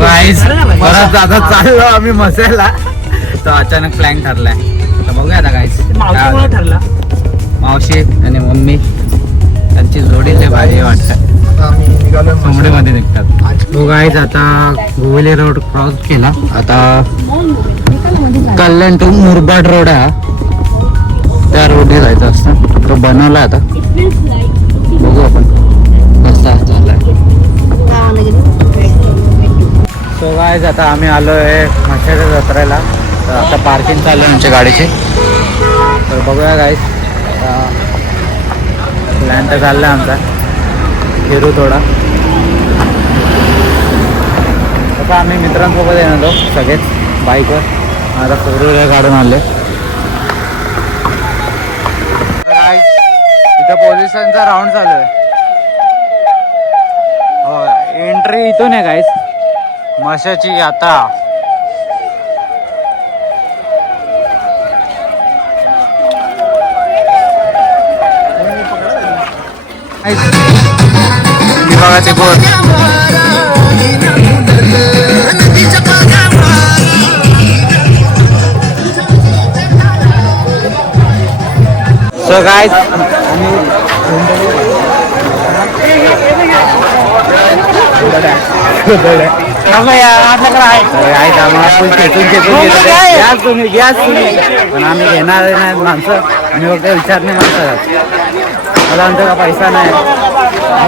गाईस परत आता चाललो आम्ही मसाला, तर अचानक प्लॅन ठरलाय. तर बघूया आता गाईस. ठरला मावशी आणि मम्मी त्यांची जोडी लय भारी वाटतात. कोंबडीमध्ये निघतात. तो गाईस आता गोवले रोड क्रॉस केला. आता कल्याण टू मुरबाड रोड आहे, त्या रोडने जायचं असतं. तो बनवला आता, बघू आपण कसा झालाय. सो गाईस आता आम्ही आलोय मच्छाच्या जत्रेला. तर आता पार्किंग चालू आहे आमच्या गाडीची. तर बघूया गाईस, प्लॅन तर चालला आहे आमचा, फिरू थोडा. आता आम्ही मित्रांसोबत येणार आहोत सगळेच बाईकवर. आता 4 व्हीलर काढून आले. इथं पोलिसांचा राऊंड चालू आहे. हो, एंट्री इथून आहे गाईस माशाची. आता विभागाचे बोर. सो गाईस पण आम्ही घेणार नाही माणसं. आम्ही फक्त विचार नाही माणसं. मला आमचा का पैसा नाही.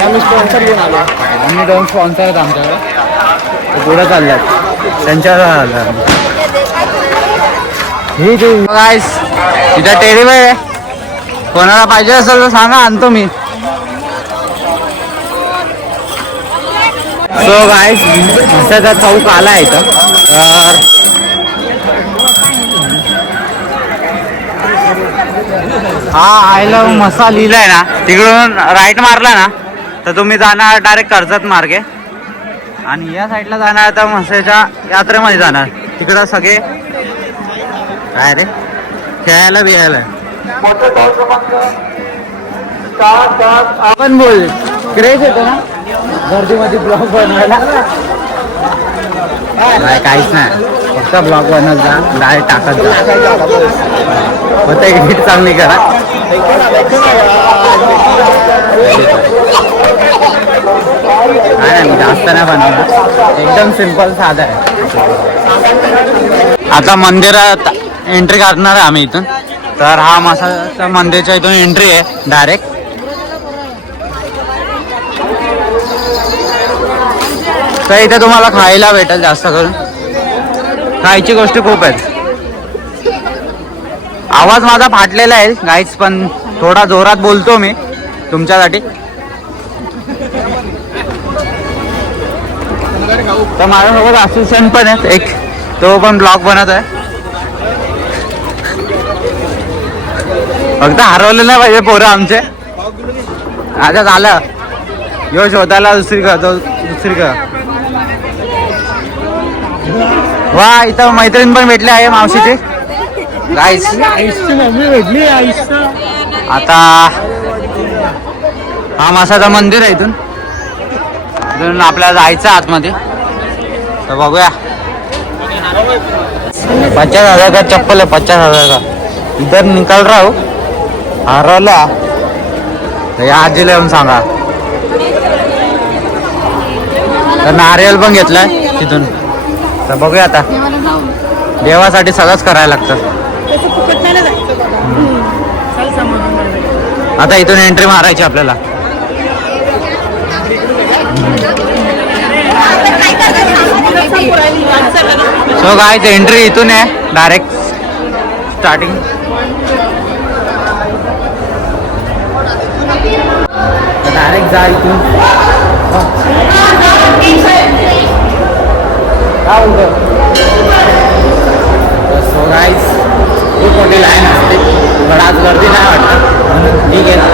आम्ही स्पॉन्सर घेऊन आलो. आम्ही 2 स्पॉन्सर आहेत आमच्याकडे, पुढे चालल्यात त्यांच्यावर आलं. गाईस तिथं टेरी बाय कोणाला पाहिजे असेल तर सांगा, आणतो मी. सो गाईस मसाचा चौक आला इथं. तर हा आय लव्ह मसा लिहिलाय ना, तिकडून राईट मारला ना तर तुम्ही जाणार डायरेक्ट कर्जत मार्गे. आणि या साईडला जाणार तर मसाच्या यात्रेमध्ये जाणार. तिकडं सगळे काय रे खेळायला बियायला. आपण बोल क्रेज येतो ना गर्दीमध्ये ब्लॉग बनवायला. काहीच नाही, फक्त ब्लॉग बनवत जा, डायरेक्ट टाकत जा. फक्त एडिट चांगली करा. नाही जास्त नाही बनवणार, एकदम सिंपल साधा आहे. आता मंदिरात एंट्री करणार आहे आम्ही इथून. तर हा मसाचा मंदिरच्या इथून एंट्री आहे डायरेक्ट. तर इथे तुम्हाला खायला भेटेल, जास्त करून खायची गोष्टी खूप आहेत. आवाज माझा फाटलेला आहे गाईच, पण थोडा जोरात बोलतो मी तुमच्यासाठी. तर माझ्यासोबत असिस्टंट पण आहेत एक, तो पण ब्लॉग बनत आहे. फक्त हरवले नाही पाहिजे पोरं आमचे. आता झालं यो शोधायला दुसरी का. वा इथं मैत्रीण पण भेटली आहे मावशीची. गाईस मम्मी भेटली. आता हा मासाचं मंदिर आहे. इथून आपल्याला जायचं आतमध्ये. तर बघूया. 50,000 का चप्पल आहे, 50,000 का. इधर निकाल रहा हो, हरवला या आजीला येऊन सांगा. तर नारियल पण घेतलाय तिथून. तर बघूया आता, देवासाठी सगळंच करायला लागतं. आता इथून एंट्री मारायची आपल्याला. सो गाईज एंट्री इथून आहे डायरेक्ट स्टार्टिंग. डायरेक्ट जा इथून. काय बोलतो. सो गाईज खूप मोठी लाईन असते, पण आज गर्दी नाही वाटत. ठीक आहे ना.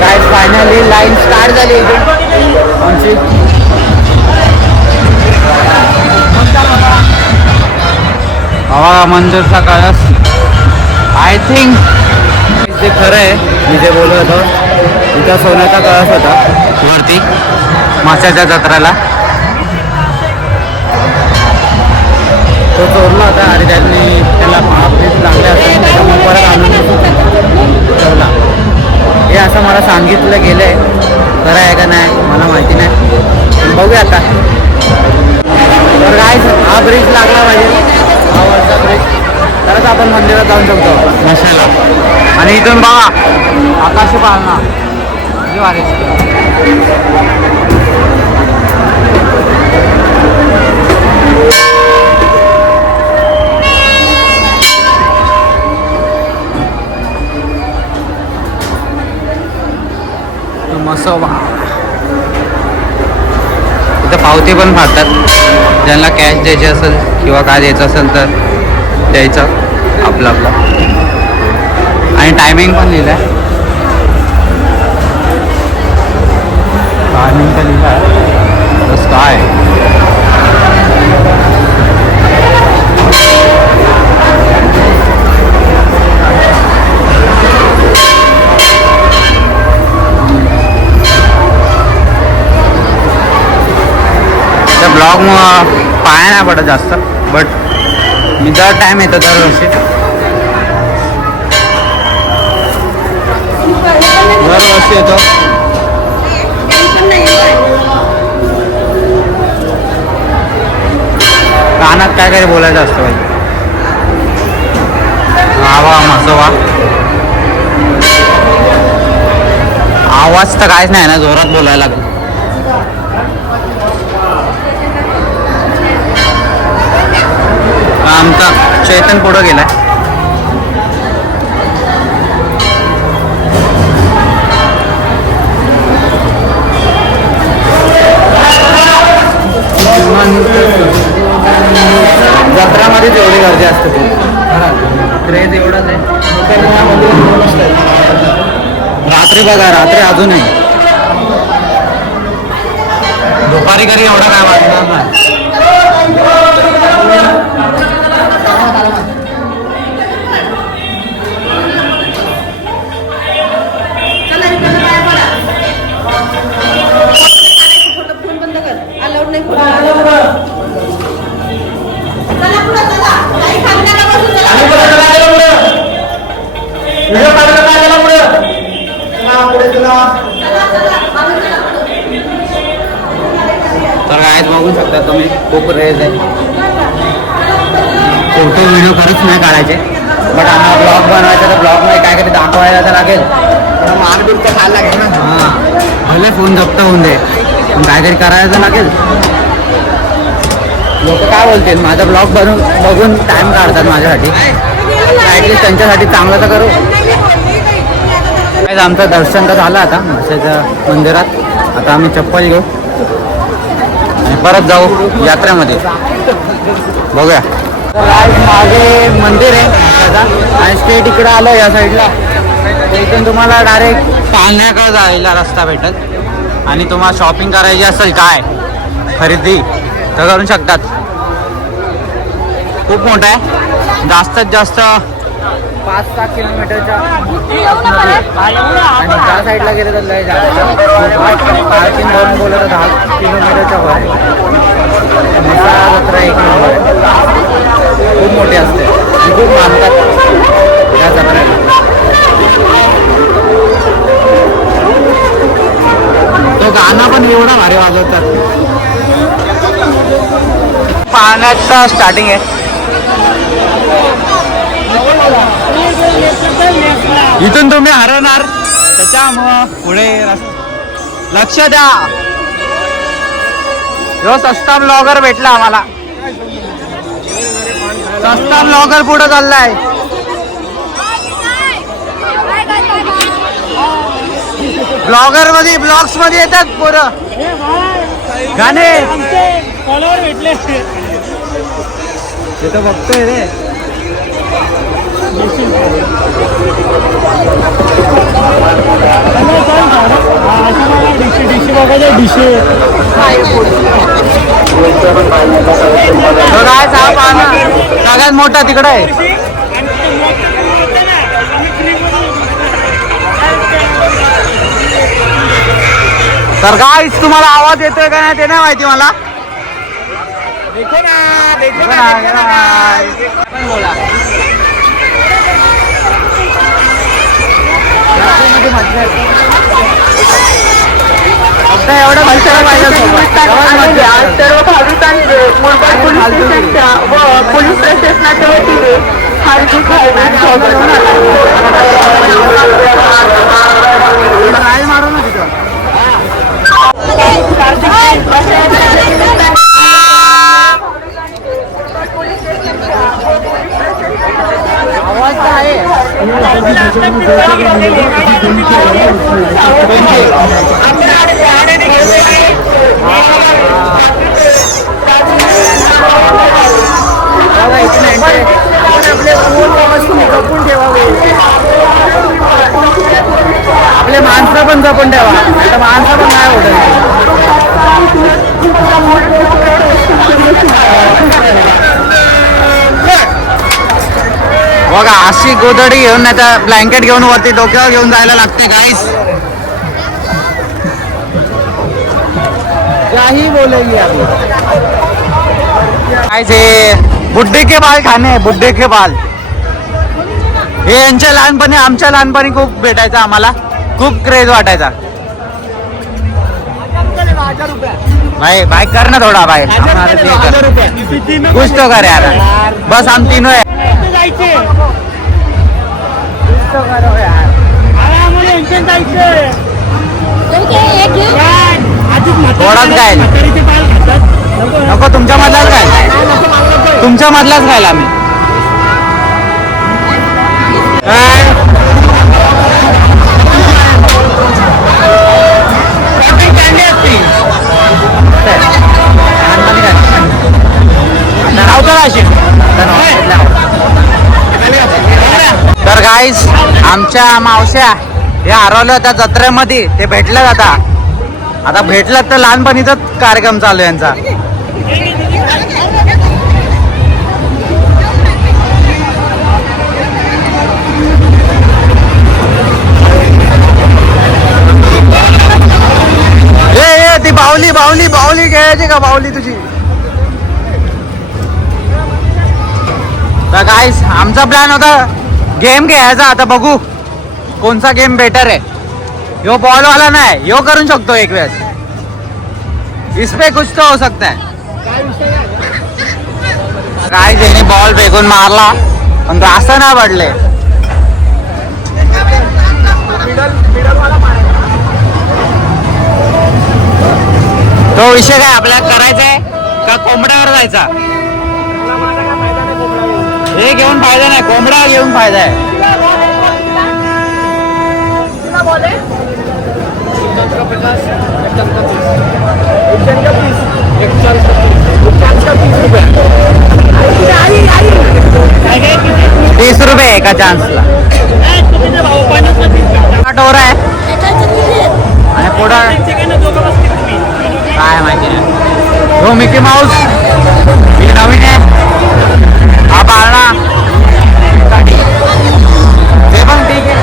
गाईज फायनली लाईन स्टार्ट झाली इथून आमची. हवा मंदिरचा कळस. आय थिंक ते खरं आहे मी जे बोलत होतो. इथं सोन्याचा कळस होता वरती माशाच्या जत्रेला. तो चोरला होता आणि त्यांनी त्याला महापीठ लागले असेल त्याच्यामुळे परत आणून ठेवला. हे असं मला सांगितलं गेलं आहे, खरं आहे का नाही मला माहिती नाही, पण बघूया आता. तर काय हा ब्रिज लागला पाहिजे, हा वरचा ब्रिज, तरच आपण मंदिरात जाऊ शकतो मशाला. आणि इथून बघा आकाश पाळणा वारे. मसोबा इथं पावती पण फाडतात, ज्यांना कॅश द्यायची असेल किंवा काय द्यायचं असेल तर द्यायचं आपलं आपलं. आणि टायमिंग पण लिहिलं आहे, टायमिंग तर लिहिलं आहे. बस काय ब्लॉग पाया नाही पडत जास्त, बट मी दर टाईम येतो दरवर्षी येतो. कानात काय काय बोलायचं असतं भाई. वा मसोवा आवाज तर काहीच नाही ना, जोरात बोलायला लागतो. आमचा चैतन पुढं गेलाय. जत्रामध्ये तेवढी गर्दी असते, क्रेज एवढाच आहे. रात्री बघा, रात्री अजूनही, दुपारी घरी एवढं काय वाटणार नाही. तर काय बघू शकता तुम्ही, खूप रेज आहे. फोटो व्हिडिओ खरंच नाही काढायचे, बट आम्हाला ब्लॉग बनवायचा तर ब्लॉगमध्ये काहीतरी दाखवायला तर लागेल, मारबीर तर खायला लागेल ना. हां, भले फोन जप्त होऊन दे, पण काहीतरी करायला तर लागेल. लोक काय बोलतील, माझा ब्लॉग बघून टाईम काढतात माझ्यासाठी, ॲटलिस्ट त्यांच्यासाठी चांगलं तर करू. आमचं दर्शन तर झालं आता माशाच्या मंदिरात. आता आम्ही चप्पल घेऊ आणि परत जाऊ यात्रेमध्ये, बघूया. मागे मंदिर आहे माशाचा आणि स्ट्रेट इकडं आलं या साईडला, इथून तुम्हाला डायरेक्ट पाळण्याकडे जायला रस्ता भेटत. आणि तुम्हाला शॉपिंग करायची असेल काय खरेदी तर करू शकतात. खूप मोठा आहे, जास्तीत जास्त 5-6 किलोमीटरच्या आणि त्या साईडला गेलं तर लय जास्त, पार्किंग धरून बोललं तर 10 किलोमीटरच्या वर आहे. जत्रा 1 नंबर आहे, खूप मोठी असते, खूप मानतात या जत्रेला. तो गाणं पण एवढा भारी वाजवतात. पाण्याचा स्टार्टिंग आहे, इथून तुम्ही हरवणार, त्याच्यामुळं पुढे लक्ष द्या. जो सस्ता ब्लॉगर भेटला आम्हाला, सस्ता ब्लॉगर पुढे चाललाय. ब्लॉगर मध्ये ब्लॉग्स मध्ये येतात पोरं गाणे. फॉलोवर भेटले ते तर बघतोय रे. डिशी बघायचं, डिशी सगळ्यात मोठा तिकडे आहे. तर गाईस तुम्हाला आवाज येतोय का नाही ते नाही माहिती मला. फक्त एवढं मच्छर पाहिजे सर्व भाविकांचे मुंबई पोलीस स्टेशनच्या व पोलीस प्रशासनाच्या वतीने हार्दिक राय मारू ना तिथं. आवाज आहे आपले माणसं पण जपून ठेवा. आता माणसं पण नाही होत. बघा अशी गोधडी घेऊन नाही तर ब्लँकेट घेऊन वरती डोक्यावर घेऊन जायला लागते गाईस. काही बोलेगी आपली काय ते बुड्ढे के बाल खाणे. बुड्ढे के बाल हे यांच्या लहानपणी आमच्या लहानपणी खूप भेटायचं. आम्हाला खूप क्रेज वाटायचा. भाई भाई कर ना थोडा भाई. कुछ तो कर यार. बस हम तीनों है. थोडाच काय नको. तुमच्या मधलाच काय. तुमच्या मधलाच खायला आम्ही. तर गाईस आमच्या मावश्या हे हरवल्या होत्या जत्रेमध्ये. ते भेटल्यात आता. आता भेटल्यात तर लहानपणीचाच कार्यक्रम चालू आहे यांचा. ती बाहुली बाहुली बाहुली खेळायची का. बाहुली तुझी. तर गाईस आमचा प्लॅन होता गेम खेळायचा. आता बघू कोणचा गेम बेटर आहे. यो बॉल वाला नाही. यो करू शकतो एक वेळेस. इसपे कुछ तो हो सकता है. काय ज्याने बॉल फेकून मारला पण रास्ता नाही पडले. तो विषय काय आपल्याला करायचा आहे का कोंबड्यावर जायचा. हे घेऊन फायदा नाही. कोंबडा घेऊन फायदा आहे. ₹30 एका चान्सला. टोर आहे आणि पुढं काय माहिती नाही. हो मिकी माऊस ही नवीन आहे. हा पाळणा ते पण ठीक आहे.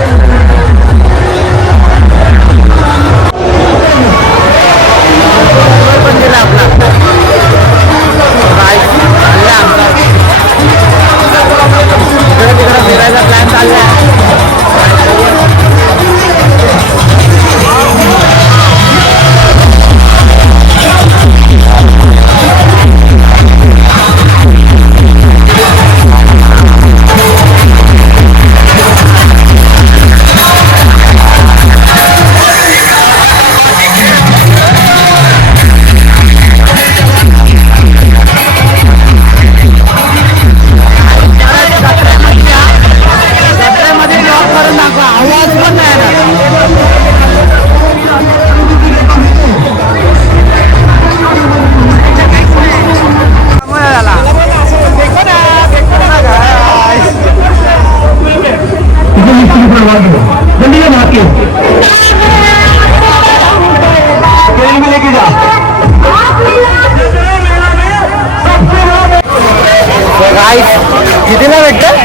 पण दिला आपला तिकडे फिरायचा प्लॅन चालला आहे. कितीला भेटत.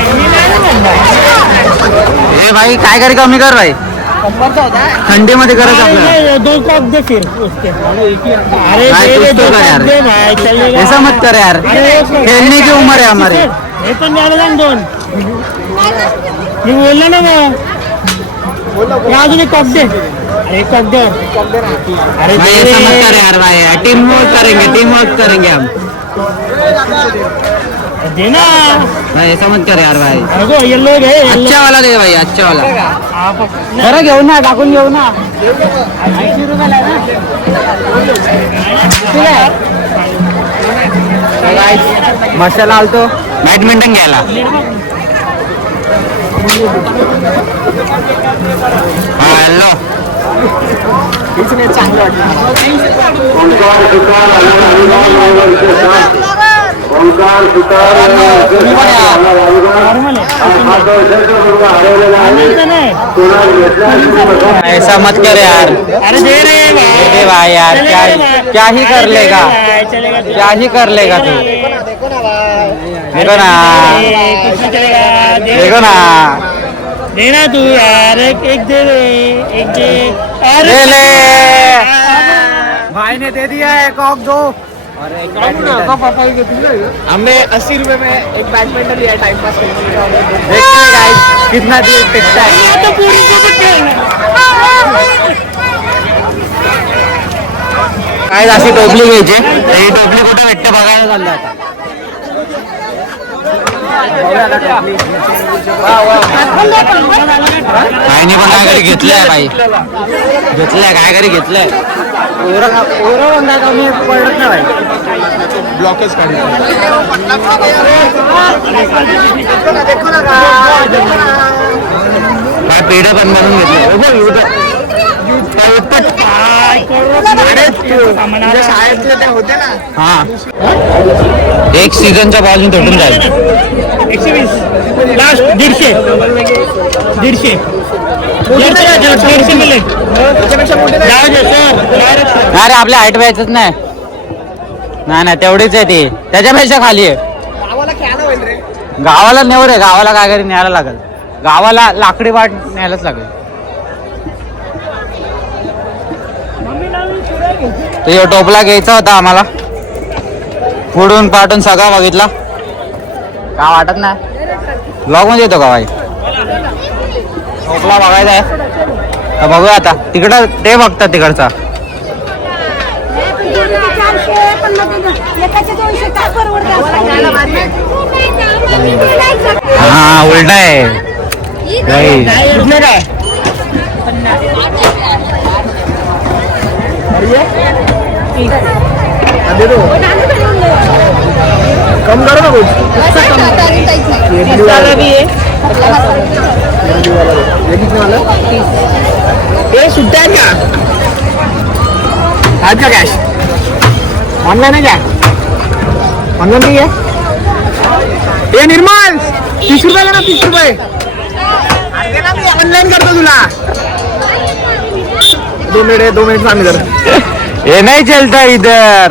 हे भाई काय करी कमी कर भाई. थंडीमध्ये गरज आपल्याला अरे, दो कप दे फिर उसके अरे भाई, दे कुछ दे, तो दो कर कप यार। दे भाई चलेगा ऐसा मत कर यार अरे, खेलने की उम्र है हमारी हे पण द्यायला सांग दोन मी बोललो ना मग या अजून एक कप दे अरे एक कप दे अरे भाई दे ऐसा मत कर रे. यार भाई टीम वर्क करेंगे हम दे ना भाई ऐसा मत कर यार भाई अगो येल्लो घे येल्लो अच्छा वाला दे भाई अच्छा वाला नाही बरं घेऊ ना टाकून घेऊ ना 80 रुपयाला आहे ना मसाला आलतो बॅडमिंटन घ्यायला हा हॅलो नॉर्मल आहे ऐसा मत कर यार अरे दे रे दे भाई यार क्या ही कर लेगा चलेगा क्या ही कर लेगा तू देखो ना देखो ना दे ना तू यार एक दे रे एक दे अरे ले ले भाई ने दे दिया है कॉक दो हमने 80 रुपए में एक बैडमिंटन लिया टाइम पास करने के लिए। देखते हैं गाइस कितना दूर टिकता है तो पूरी को काय अशी टोपली घ्यायची तर ही टोपली कुठे भेटते बघायला चाललं आता काहीनी पण काय घरी घेतलंय बाई घेतलंय काय घरी घेतलंय पडत नाही ब्लॉकच काढले काय पेढे पण बनवून घेतलंय शाळेतले ते होते ना हा एक सीझनच्या बाजून तुटून जाईल 120 लास्ट 150 मिले अरे आपल्या हाईट व्हायचंच नाही नाही तेवढीच आहे ती त्याच्यापेक्षा खाली आहे गावाला खेळायला होईल रे गावाला नेऊ रे गावाला काय घरी न्यायला लागेल गावाला लाकडी वाट न्यायलाच लागेल तो ह्यो टोपला घ्यायचा होता आम्हाला पुढून पाठून सगळा बघितला का वाटत नाही ब्लॉग मध्ये येतो का भाई टोपला बघायचा आहे तर बघूया आता तिकडं ते बघतात तिकडचा हा उलटा आहे गाईस. कम करो ना कुछ ये सुट्टा है क्या आज का कैश ऑनलाइन है क्या ऑनलाइन नहीं है ये निर्मल 30 रुपये लेना 30 रुपये ऑनलाइन करतो तुला 2 मिनट थांब इधर ये नहीं चलता इधर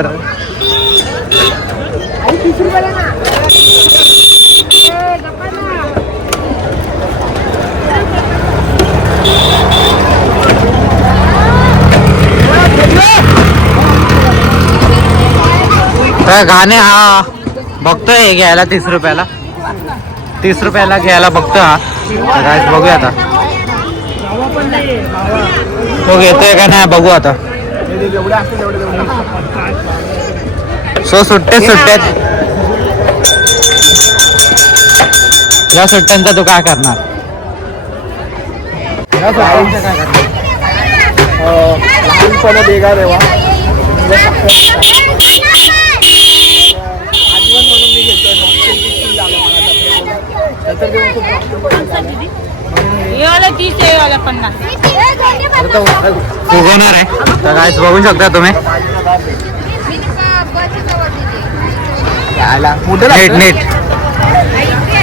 गाणे हा बघतोय घ्यायला 30 रुपयाला 30 रुपयाला घ्यायला बघतो हा तर बघूया आता तो घेतोय का नाही बघू आता सो सुट्ट्यात या सुट्ट्यांचा तू काय करणार लहानपणा देगा रेवा फुगवणार आहे तर काय बघू शकता तुम्ही नीट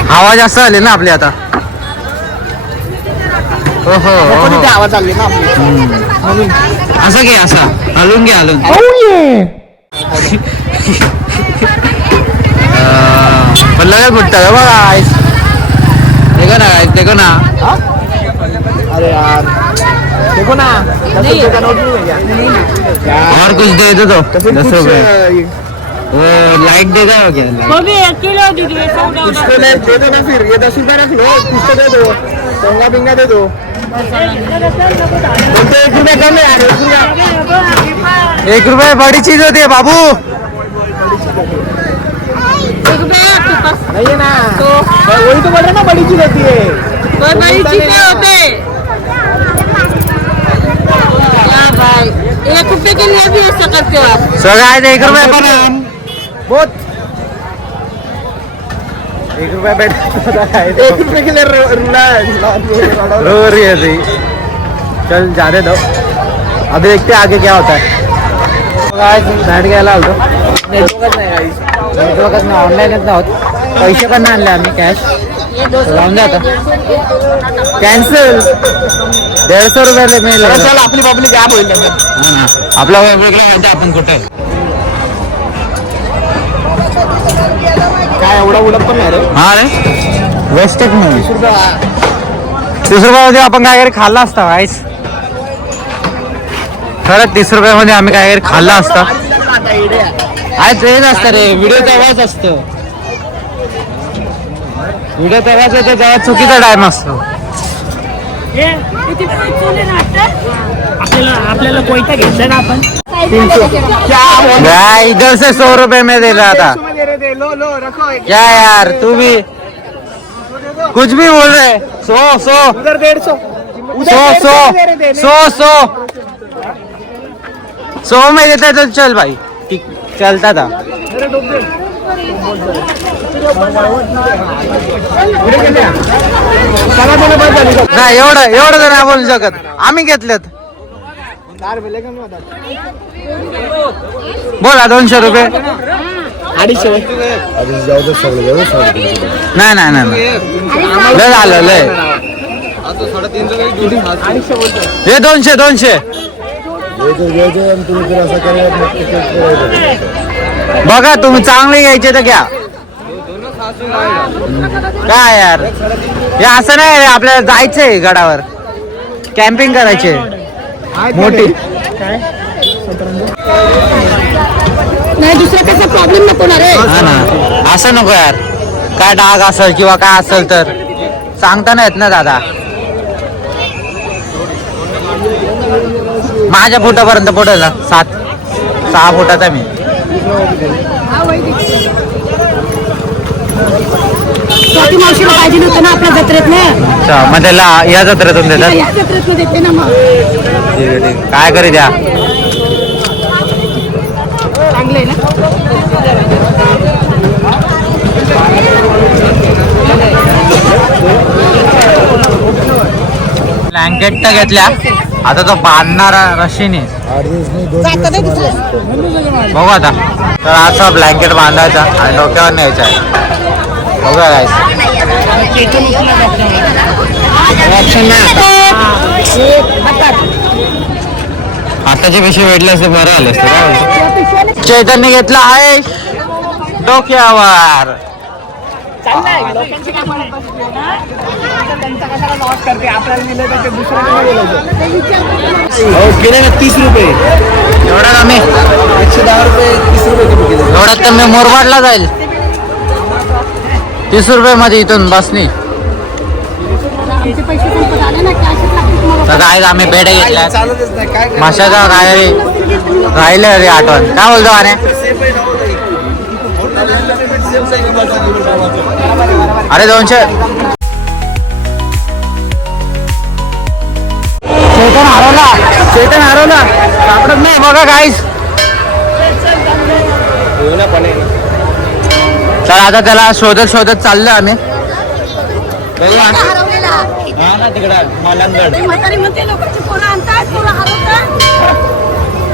हवा जास्त आली ना आपली आता हो हो आवाज चालली ना आपली असं घे असं हलून घे हलून पण लगेच फुटतं का बघा आईस देखो ना अरे यार देखो ना 10 रुपये का नोट नहीं है क्या? और कुछ दे दो तो तो फिर 10 कुछ रुपये वो लाइट दे दो क्या वो भी 1 किलो दीजिए, सौदा कुछ तो दे दो ना, फिर ये 10 रुपये रख लो, कुछ तो दे दो, सोंगा बिंगा दे दो। बोलते 1 रुपया कम है यार, 1 रुपया 1 रुपये बड़ी चीज होती है बाबू। नहीं है ना, वही तो बोल रहे ना, बड़ी चीज होती है। बड़ी चीजें होते क्या भाई, 1 रुपए के लिए भी ऐसा करते हो आप? सो गाइस 1 रुपये पर बहुत 1 रुपया बैठ 1 रुपये के लिए रो रही है थी। चल जाने दो, अभी देखते हैं आगे क्या होता है। बैठ गया तो नेटवर्कच नाही, ऑनलाईनच नव्हत, पैसे पण नाही आणले आम्ही कॅश, जाऊन द्या आता कॅन्सल 150 रुपयाला मिळेल. चल आपली पब्लिक ॲप होईल आपला वेगवेगळा माहिती आपण कुठे आहे. काय एवढा उडत पण नाही रे. हा रे वेस्टेज नाही. 30 रुपयामध्ये आपण काय तरी खाल्ला असता वाईस, खरंच 30 रुपयामध्ये आम्ही काय तरी खाल्ला असता. आज तेच असतं रे, व्हिडिओ तेव्हाच असतो, व्हिडिओ तेव्हाच येतो जेव्हा चुकीचा टाइम असतो. आपल्याला कोयता घेतला ना आपण. भाई इधर से 100 रुपए में दे रहा था. क्या यार तू भी कुछ भी बोल रहे. 100 उधर 150 100 में देता तो चल भाई, ठीक चलता था. नाही एवढं तर नाही बोलू शकत, आम्ही घेतलेत. बोला 200 रुपये. 250 नाही नाही नाही लय झालं लय. हे 200 बघा, तुम्ही चांगले घ्यायचे तर घ्या. काय यार हे असं नाही रे, आपल्याला जायचंय गडावर, कॅम्पिंग करायचे मोठी. नाही दुसरा कसा प्रॉब्लेम नको ना रे. हा ना, असं नको यार, काय डाग असेल किंवा काय असेल तर सांगता नाही येत ना दादा. माझ्या फुटापर्यंत पडेल ना, 6 फुटाचा मी. स्वाती मावशीला पाहिजे नव्हतं ना आपल्या जत्रेत ना. अच्छा, मग त्याला या जत्रेतून देतात. या जत्रेत देते ना मग. ठीक आहे, ठीक. काय करी द्या. चांगलं आहे ना. ब्लँकेट तर घेतल्या, आता तो बांधणारा रशीने बघू आता. तर असा ब्लँकेट बांधायचा आणि डोक्यावर न्यायचा आहे. बघूया गाईस, ऑप्शन नाही आताची पेशी भेटले असते बरं आले असते. काय बोलतो चैतन्य घेतला आहे डोक्यावर. केले ना 30 रुपये, एवढा कमी, 110 रुपये 30 रुपये एवढा कमी मोरवाडला जाईल. 30 रुपये मध्ये इथून बसनी. तर काय आम्ही बेड घेतल्या, चालतच नाही काय माशाचा काय रे राहिलं रे आठवण. काय बोलतो अरे, अरे 200. चेतन हरवला सापडत नाही बघा गाईस. तर आता त्याला शोधत चाललो आम्ही.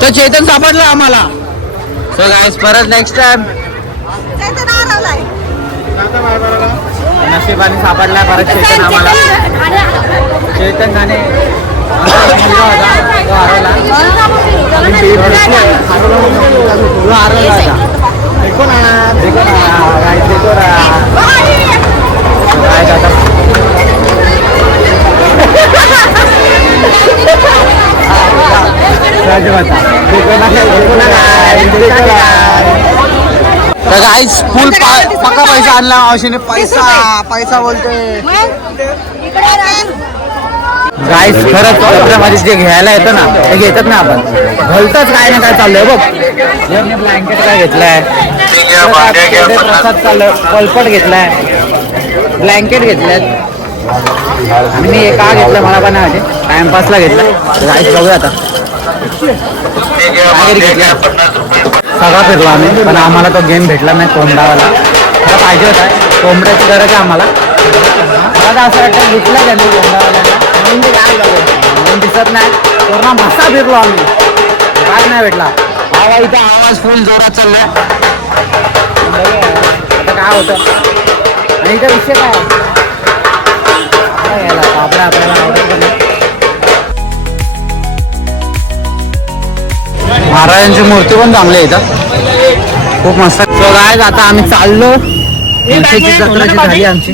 तो चेतन सापडला आम्हाला. सो गाईस परत नेक्स्ट टाइम नशिबाने सापडलाय परत चेतन आम्हाला. चेतन गाणे हरवला. तर गाईस फुल पक्का पैसा आणला मावशीने. पैसा बोलते गाईस. खरंच यात्रेमध्ये जे घ्यायला येतं ना ते घेतात ना आपण. भलतंच काय ना काय चाललंय बघ. ब्लँकेट काय घेतलाय, प्रसाद चाललं, पलपट घेतलाय, ब्लँकेट घेतल्यात. आणि मी का घेतलं मला पण नाही माहिती, टाइमपासला घेतलं. गाईस बघूया आता सगळा फिरलो आम्ही, पण आम्हाला तो गेम भेटला नाही कोंबडावाला. मला पाहिजे होता, कोंबड्याची गरज आहे आम्हाला. मला असं वाटतं घेतला त्यांनी कोंबडावाल्याला म्हणून दिसत नाही. पूर्ण मसा फिरलो आम्ही, काय नाही भेटला. आवाज इथं आवाज फुल जोरात चाललाय. आता काय होतं आणि इथं विषय काय आपल्याला महाराजांची मूर्ती पण चांगली आहे इथं, खूप मस्त. सो गाइस आता आम्ही चाललो. जत्रा झाली आमची.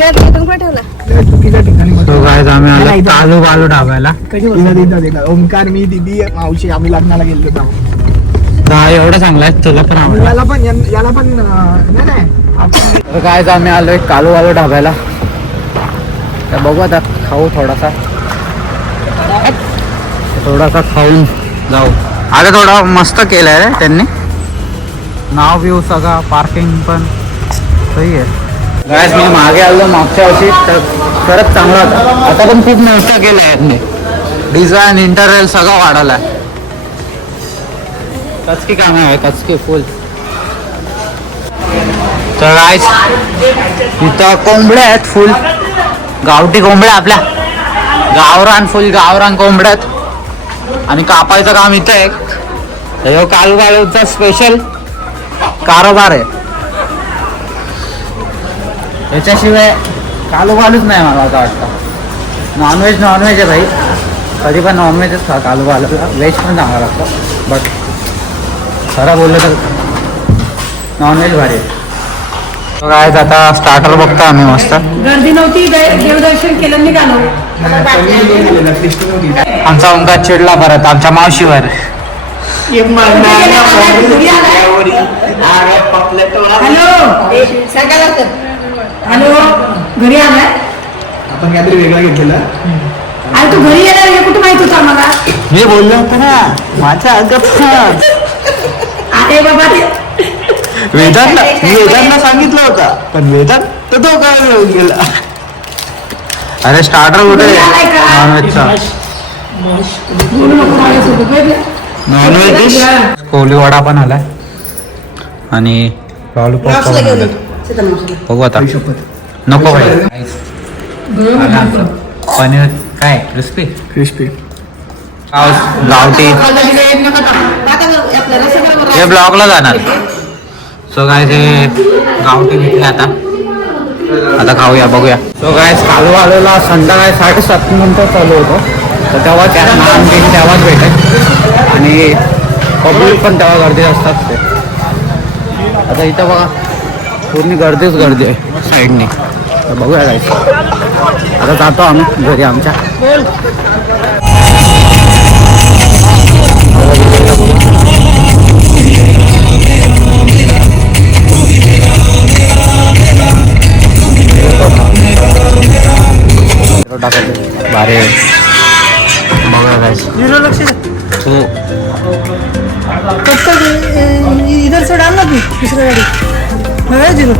सो गाइस आम्ही आलो कालू बालू ढाब्याला. ओमकार, मी, दीदी, मावशी आम्ही लग्नाला गेलो होतो. एवढं चांगलं आहे, तुला पण आवडलं. याला पण नाही. तर गाइस आम्ही आलोय कालू बालू ढाब्याला. तर बघू आता खाऊ थोडासा खाऊन जाऊ. आता थोडा मस्त केलंय रे त्यांनी. नाव व्ह्यू सगळा, पार्किंग पण सही आहे. गाइस मी मागे आलो मागच्या वर्षी, तर खरंच चांगला होता. आता पण खूप मोठं केलं आहे. डिझाईन इंटरव्हल सगळं वाढवलं आहे. कचकी काम आहे, कचकी फुल. तर गाइस इथं कोंबड्या आहेत फुल, गावठी कोंबड्या आपल्या. गावरान फुल गावरान कोंबड्यात. आणि कापायचं काम इथं आहे. कालू बालूचा स्पेशल कारोबार आहे. याच्याशिवाय कालू बालूच नाही मला असं वाटतं. नॉनव्हेज आहे भाई, कधी पण नॉनव्हेजच खा कालू बालूला. व्हेज पण चांगला लागतो, बट खरं बोललं तर नॉनव्हेज भारी आहे. काय आता स्टार्टर बघतो आम्ही मस्त. गर्दी नव्हती, देवदर्शन केलं निघालो. आमचा ओंकार चिडला परत आमच्या मावशीवर. हॅलो घरी आलाय आपण काहीतरी वेगळा घेतलेला. अरे तू घरी येणार हे कुठं माहित होतं आम्हाला. मी बोललो होतो ना माझ्या अरे बाबा वेदांना सांगितलं होतं, पण वेदांत तो काय येऊन गेला. अरे स्टार्टर कुठे नॉनव्हेजचा. नॉनव्हेज डिश कोहली वडा पण आलाय आणि लॉलीपॉप पण आलाय. बघू आता. नको भाई. पनीर काय क्रिस्पी गावठी. हे ब्लॉगला जाणार. सो काय ते गावठी भेटले आता खाऊया बघूया. सो काय कालू आलेला संध्याकाळी 7:30 नंतर चालू होतो, तर तेव्हा त्या नान बिन तेव्हाच भेटेल. आणि पब्लिक पण तेव्हा गर्दी असतात ते. आता इथं बघा पूर्ण गर्दीच गर्दी आहे साईडने. तर बघूया काय. आता जातो आम्ही घरी आमच्या. भारी बघा काय. हो इधर से डालना तू दुसऱ्या गाडी 0